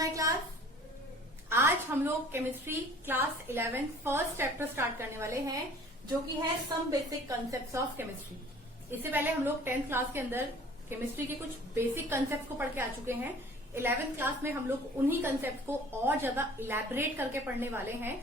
My class. आज हम लोग chemistry class 11 first chapter start करने वाले हैं, जो कि है some basic concepts of chemistry. इससे पहले हम लोग 10th क्लास के अंदर केमिस्ट्री के कुछ बेसिक कंसेप्ट्स को पढ़ के आ चुके हैं। 11th क्लास में हम लोग उन्हीं कंसेप्ट को और ज्यादा इलैबोरेट करके पढ़ने वाले हैं।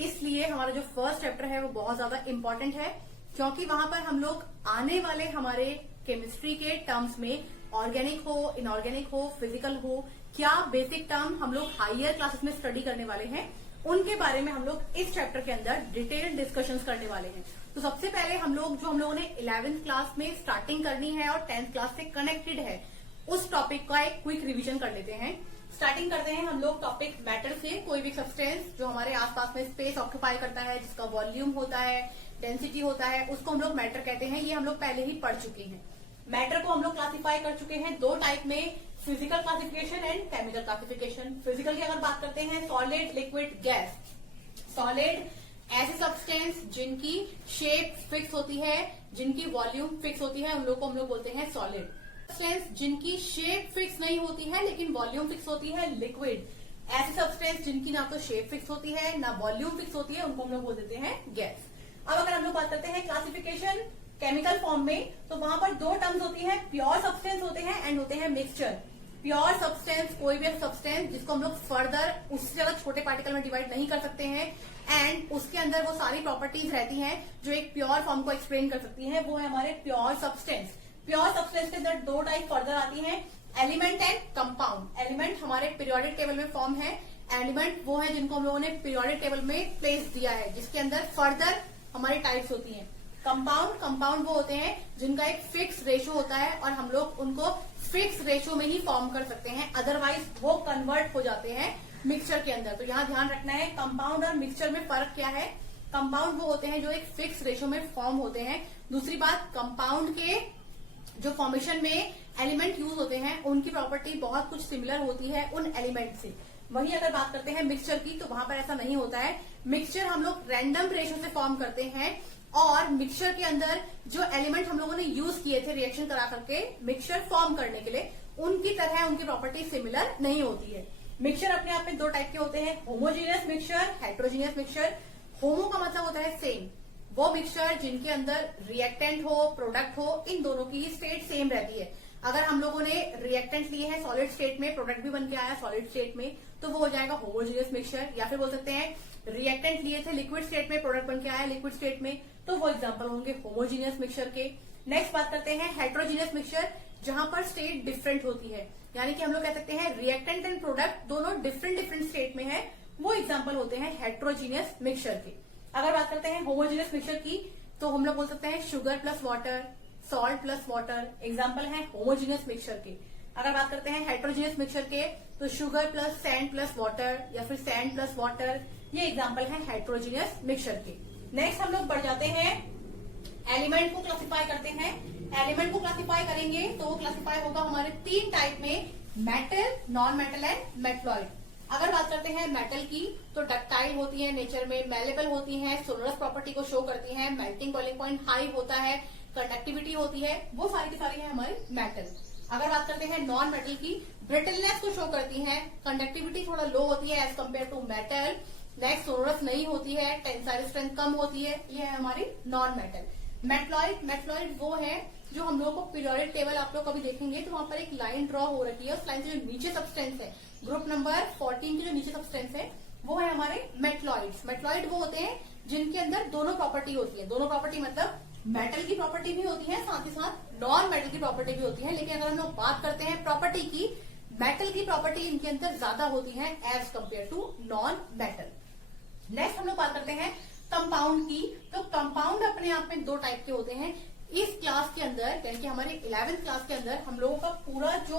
इसलिए हमारा जो फर्स्ट चैप्टर है वो बहुत ज्यादा इंपॉर्टेंट है, क्योंकि वहां पर हम लोग आने वाले हमारे केमिस्ट्री के टर्म्स में ऑर्गेनिक हो, इनऑर्गेनिक हो, फिजिकल हो, क्या बेसिक टर्म हम लोग हायर क्लासेस में स्टडी करने वाले हैं, उनके बारे में हम लोग इस चैप्टर के अंदर डिटेल्ड डिस्कशंस करने वाले हैं। तो सबसे पहले हम लोगों ने 11th क्लास में स्टार्टिंग करनी है और 10th क्लास से कनेक्टेड है, उस टॉपिक का एक क्विक रिवीजन कर लेते हैं। स्टार्टिंग करते हैं हम लोग टॉपिक मैटर से। कोई भी सब्सटेंस जो हमारे आसपास में स्पेस ऑक्यूपाई करता है, जिसका वॉल्यूम होता है, डेंसिटी होता है, उसको हम लोग मैटर कहते हैं। ये हम लोग पहले ही पढ़ चुके हैं। मैटर को हम लोग क्लासिफाई कर चुके हैं दो टाइप में, physical classification and chemical classification. Physical की अगर बात करते हैं, सॉलिड, लिक्विड, गैस। सॉलिड ऐसे सब्सटेंस जिनकी शेप फिक्स होती है, जिनकी वॉल्यूम फिक्स होती है, उन लोग को हम लोग बोलते हैं सॉलिड। सब्सटेंस जिनकी शेप फिक्स नहीं होती है लेकिन वॉल्यूम फिक्स होती है, लिक्विड। ऐसे सब्सटेंस जिनकी ना तो शेप फिक्स होती है ना वॉल्यूम फिक्स होती है, उनको हम लोग बोल देते हैं गैस। अब अगर हम लोग बात करते हैं क्लासिफिकेशन केमिकल फॉर्म में, तो वहां पर दो टर्म्स होती है, प्योर सब्सटेंस होते हैं एंड होते हैं मिक्सचर। प्योर सब्सटेंस कोई भी सब्सटेंस जिसको हम लोग फर्दर उससे ज्यादा छोटे पार्टिकल में डिवाइड नहीं कर सकते हैं एंड उसके अंदर वो सारी प्रॉपर्टीज रहती हैं जो एक प्योर फॉर्म को एक्सप्लेन कर सकती हैं, वो है हमारे प्योर सब्सटेंस। प्योर सब्सटेंस के अंदर दो टाइप फर्दर आती हैं, एलिमेंट एंड कंपाउंड। एलिमेंट हमारे पीरियोडिक टेबल में फॉर्म है, एलिमेंट वो है जिनको हम लोगों ने पीरियोडिक टेबल में प्लेस दिया है, जिसके अंदर फर्दर हमारी टाइप्स होती हैं। कंपाउंड वो होते हैं जिनका एक फिक्स रेशो होता है और हम लोग उनको फिक्स रेशो में ही फॉर्म कर सकते हैं, अदरवाइज वो कन्वर्ट हो जाते हैं मिक्सचर के अंदर। तो यहाँ ध्यान रखना है, कंपाउंड और मिक्सचर में फर्क क्या है। कंपाउंड वो होते हैं जो एक फिक्स रेशो में फॉर्म होते हैं। दूसरी बात, कंपाउंड के जो फॉर्मेशन में एलिमेंट यूज होते हैं उनकी प्रॉपर्टी बहुत कुछ सिमिलर होती है उन एलिमेंट से। वहीं अगर बात करते हैं मिक्सचर की, तो वहां पर ऐसा नहीं होता है। मिक्सचर हम लोग रैंडम रेशो से फॉर्म करते हैं और मिक्सचर के अंदर जो एलिमेंट हम लोगों ने यूज किए थे रिएक्शन करा करके मिक्सचर फॉर्म करने के लिए, उनकी तरह उनकी प्रॉपर्टी सिमिलर नहीं होती है। मिक्सचर अपने आप में दो टाइप के होते हैं, होमोजीनियस मिक्सचर, हेट्रोजीनियस मिक्सचर। होमो का मतलब होता है सेम, वो मिक्सचर जिनके अंदर रिएक्टेंट हो, प्रोडक्ट हो, इन दोनों की स्टेट सेम रहती है। अगर हम लोगों ने रिएक्टेंट लिए हैं सॉलिड स्टेट में, प्रोडक्ट भी बन के आया सॉलिड स्टेट में, तो वो हो जाएगा होमोजीनियस मिक्सचर। या फिर बोल सकते हैं रिएक्टेंट लिए थे लिक्विड स्टेट में, प्रोडक्ट बन के आया लिक्विड स्टेट में, तो वो एग्जांपल होंगे होमोजीनियस मिक्सचर के। नेक्स्ट बात करते हैं हेट्रोजीनियस मिक्सचर, जहां पर स्टेट डिफरेंट होती है, यानी कि हम लोग कह सकते हैं रिएक्टेंट एंड प्रोडक्ट दोनों डिफरेंट स्टेट में है, वो एग्जांपल होते हैं हेट्रोजीनियस मिक्सचर के। अगर बात करते हैं होमोजीनियस मिक्सचर की, तो हम लोग बोल सकते हैं sugar plus water, salt plus water, example है होमोजीनियस मिक्सचर के। अगर बात करते हैं हेट्रोजीनियस मिक्सचर के, तो sugar plus sand plus water या फिर सैंड प्लस वाटर, ये एग्जाम्पल है हेट्रोजीनियस मिक्सचर के। नेक्स्ट हम लोग बढ़ जाते हैं, एलिमेंट को क्लासिफाई करते हैं। एलिमेंट को क्लासिफाई करेंगे तो वो क्लासिफाई होगा हमारे तीन टाइप में, metal, non metal and metalloid. अगर बात करते हैं मेटल की, तो डक्टाइल होती है नेचर में, मेलेबल होती है, सोलरस प्रॉपर्टी को शो करती है, मेल्टिंग बॉइलिंग पॉइंट हाई होता है, कंडक्टिविटी होती है, वो सारी की सारी है हमारी मेटल। अगर बात करते हैं नॉन मेटल की, ब्रिटलनेस को शो करती है, कंडक्टिविटी थोड़ा लो होती है as compare to metal, next सोलरस नहीं होती है, टेंसाइल स्ट्रेंथ कम होती है, ये है हमारी नॉन मेटल। मेटलॉइड वो है जो हम लोगों को पीरियोडिक टेबल आप लोग कभी देखेंगे तो वहां पर एक लाइन ड्रॉ हो रखी है, उस लाइन से जो नीचे सब्सटेंस है, ग्रुप नंबर 14 की जो नीचे सब्सटेंस है, वो है हमारे मेटलॉइड्स। मेटलॉइड वो होते हैं जिनके अंदर दोनों प्रॉपर्टी होती है। दोनों प्रॉपर्टी मतलब मेटल की प्रॉपर्टी भी होती है, साथ ही साथ नॉन मेटल की प्रॉपर्टी भी होती है। लेकिन अगर हम लोग बात करते हैं प्रॉपर्टी की, मेटल की प्रॉपर्टी इनके अंदर ज्यादा होती है as compare to non metal. Next हम लोग बात करते हैं कंपाउंड की, तो कंपाउंड अपने आप में दो टाइप के होते हैं। इस क्लास के अंदर, यानी कि हमारे 11th क्लास के अंदर हम लोगों का पूरा जो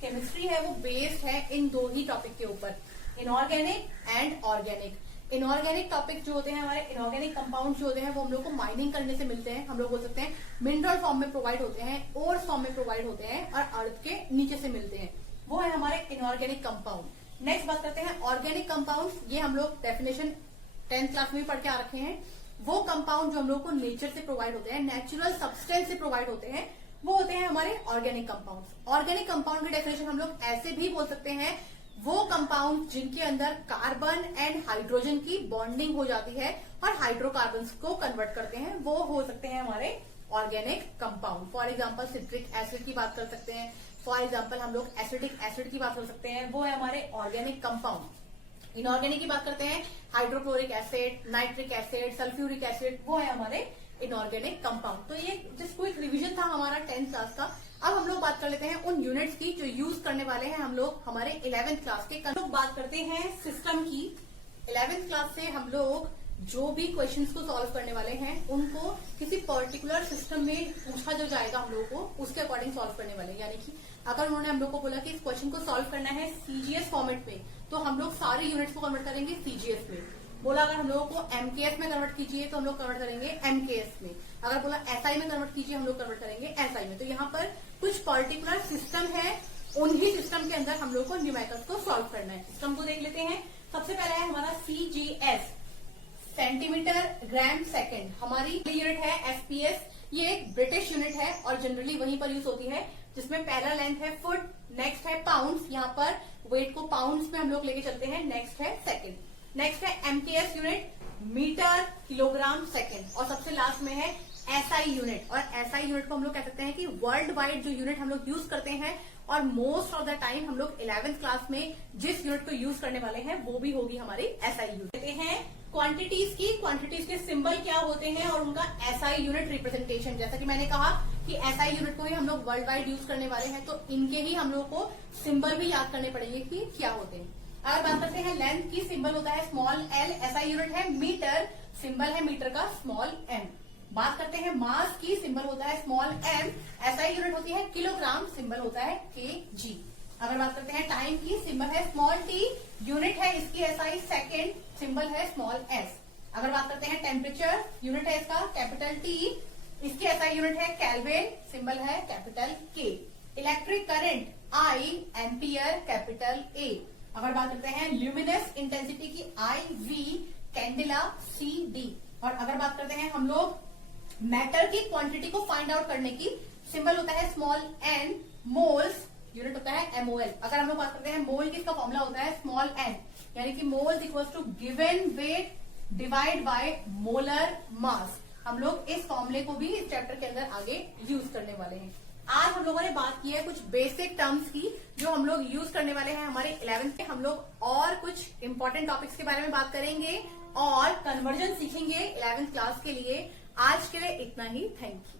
केमिस्ट्री है वो बेस्ड है इन दो ही टॉपिक के ऊपर, inorganic and organic. Inorganic topic जो होते हैं हमारे, इनऑर्गेनिक कंपाउंड जो होते हैं वो हम लोग को माइनिंग करने से मिलते हैं। हम लोग बोल सकते हैं मिनरल फॉर्म में प्रोवाइड होते हैं, ओर फॉर्म में प्रोवाइड होते हैं और अर्थ के नीचे से मिलते हैं, वो है हमारे इनऑर्गेनिक कंपाउंड। नेक्स्ट बात करते हैं ऑर्गेनिक कंपाउंड। ये हम लोग डेफिनेशन 10th क्लास में भी पढ़ के आ रखे हैं। वो कंपाउंड जो हम लोग को नेचर से प्रोवाइड होते हैं, नेचुरल सब्सटेंस से प्रोवाइड होते हैं, वो होते हैं हमारे ऑर्गेनिक कंपाउंड्स। ऑर्गेनिक कंपाउंड की डेफिनेशन हम लोग ऐसे भी बोल सकते हैं वो कंपाउंड जिनके अंदर कार्बन एंड हाइड्रोजन की बॉन्डिंग हो जाती है और हाइड्रोकार्बन्स को कन्वर्ट करते हैं, वो हो सकते हैं हमारे organic compound. For example citric acid की बात कर सकते हैं, फॉर एग्जाम्पल हम लोग एसिटिक एसिड की बात कर सकते हैं, वो है हमारे ऑर्गेनिक कंपाउंड। इनऑर्गेनिक की बात करते हैं hydrochloric acid, nitric acid, sulphuric acid, वो है हमारे इनऑर्गेनिक कंपाउंड। तो ये जस्ट क्विक रिवीजन था हमारा 10th क्लास का। अब हम लोग बात कर लेते हैं उन यूनिट्स की जो यूज करने वाले हैं हम लोग हमारे 11th क्लास के। हम लोग बात करते हैं सिस्टम की। 11th क्लास से हम लोग जो भी क्वेश्चंस को सॉल्व करने वाले हैं उनको किसी पर्टिकुलर सिस्टम में पूछा जो जाएगा हम लोग को उसके अकॉर्डिंग सॉल्व करने वाले हैं। यानी कि अगर उन्होंने हम लोग को बोला कि इस क्वेश्चन को सॉल्व करना है सीजीएस फॉर्मेट में, तो हम लोग सारे यूनिट्स को कन्वर्ट करेंगे सीजीएस में। बोला अगर हम लोगों को एमकेएस में कन्वर्ट कीजिए तो हम लोग कन्वर्ट करेंगे एमकेएस में। अगर बोला एसआई में कन्वर्ट कीजिए हम लोग कन्वर्ट करेंगे एसआई में। तो यहाँ पर कुछ पर्टिकुलर सिस्टम है, उन्हीं सिस्टम के अंदर हम लोग को न्यूमेरिकल्स को सॉल्व करना है। सिस्टम को देख लेते हैं। सबसे पहला है हमारा सीजीएस, सेंटीमीटर ग्राम सेकेंड। हमारी यूनिट है एसपीएस, ये एक ब्रिटिश यूनिट है और जनरली वहीं पर यूज होती है, जिसमें पहला लेंथ है फुट, नेक्स्ट है पाउंड्स, यहाँ पर वेट को पाउंड्स में हम लोग लेके चलते हैं, नेक्स्ट है सेकेंड। नेक्स्ट है MKS unit, metre kilogram second, और सबसे लास्ट में है एसआई यूनिट। और एसआई यूनिट को हम लोग कह सकते हैं कि वर्ल्ड वाइड जो यूनिट हम लोग यूज करते हैं, और मोस्ट ऑफ द टाइम हम लोग 11th क्लास में जिस यूनिट को यूज करने वाले हैं वो भी होगी हमारी एसआई यूनिट। कहते हैं क्वांटिटीज की, क्वांटिटीज के सिंबल क्या होते हैं और उनका एसआई यूनिट रिप्रेजेंटेशन। जैसा कि मैंने कहा कि एसआई यूनिट को ही हम लोग वर्ल्ड वाइड यूज करने वाले हैं, तो इनके ही हम लोग को सिंबल भी याद करने पड़ेंगे कि क्या होते हैं। अगर बात करते हैं लेंथ की, सिंबल होता है स्मॉल एल, एसआई यूनिट है मीटर, सिंबल है मीटर का स्मॉल एम। बात करते हैं मास की, सिंबल होता है स्मॉल एम, एसआई यूनिट होती है किलोग्राम, सिंबल होता है केजी। अगर बात करते हैं टाइम की, सिंबल है स्मॉल टी, यूनिट है इसकी एसआई सेकेंड, सिंबल है स्मॉल एस। अगर बात करते हैं टेम्परेचर, यूनिट है इसका कैपिटल टी, इसकी एसआई यूनिट है केल्विन, सिंबल है कैपिटल के। Electric current I, ampere, capital A. अगर बात करते हैं ल्यूमिनस इंटेंसिटी की, आई वी, कैंडिला, सी डी। और अगर बात करते हैं हम लोग मैटर की क्वांटिटी को फाइंड आउट करने की, सिंबल होता है स्मॉल एन, मोल्स, यूनिट होता है एमओएल। अगर हम लोग बात करते हैं मोल की, इसका फॉर्मूला होता है स्मॉल एन, यानी कि moles equals to given weight divide by molar mass. हम लोग इस फॉर्मूले को भी इस चैप्टर के अंदर आगे यूज करने वाले हैं। आज हम लोगों ने बात की है कुछ बेसिक टर्म्स की जो हम लोग यूज करने वाले हैं हमारे 11th के। हम लोग और कुछ इंपॉर्टेंट टॉपिक्स के बारे में बात करेंगे और कन्वर्जन सीखेंगे 11th क्लास के लिए। आज के लिए इतना ही, थैंक यू।